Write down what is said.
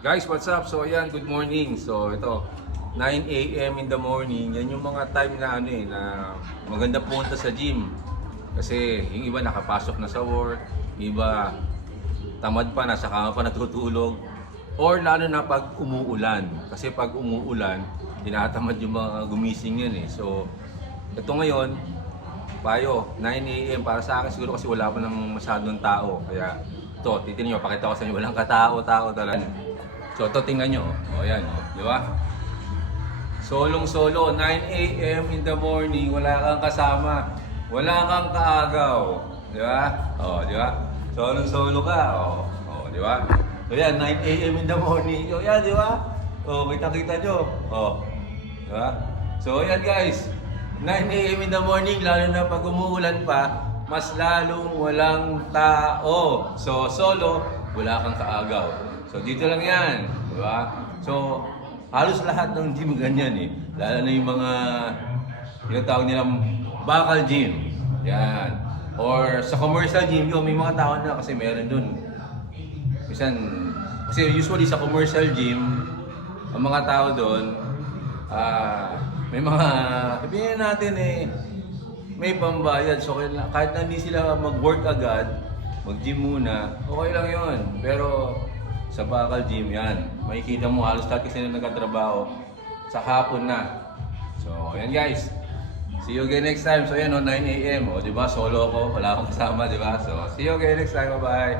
Guys, what's up? So ayan, good morning. So ito, 9 a.m. in the morning. Yan yung mga time na na maganda pumunta sa gym. Kasi yung iba nakapasok na sa work, yung iba tamad pa, nasa kama pa natutulog. Or lalo na pag umuulan. Kasi pag umuulan, tinatamad yung mga gumising yan eh. So ito ngayon, payo, 9 a.m. para sa akin siguro kasi wala pa nang masyadong tao. Kaya ito, titignan nyo, pakita ko sa inyo, walang katao-tao talaga. So ito tingnan nyo, o yan, di ba? Solong-solo, 9 a.m. in the morning, wala kang kasama, wala kang kaagaw, di ba? O, di ba? Solong-solo ka, o, di ba? So yan, 9 a.m. in the morning, o yan, di ba? O, kita-kita nyo, o, di ba? So yan guys, 9 a.m. in the morning, lalo na pag umuulan pa, mas lalong walang tao. So solo, wala kang kaagaw. So dito lang yan, di ba? So halos lahat ng gym ganyan eh. Lalo na yung mga tinatawag nilang bakal gym. Yan. Or sa commercial gym, may mga tao na kasi meron dun. Minsan, kasi usually sa commercial gym, ang mga tao doon, may mga, sabihin natin may pambayad. So kahit na hindi sila mag-work agad, mag-gym muna, okay lang yun. Pero sa bakal gym yan, makikita mo halos lahat kasi na nagkatrabaho sa hapon na. So yan guys, see you again next time. So yan 9 a.m. O diba, solo ako, wala akong kasama, diba? So see you again next time, bye bye.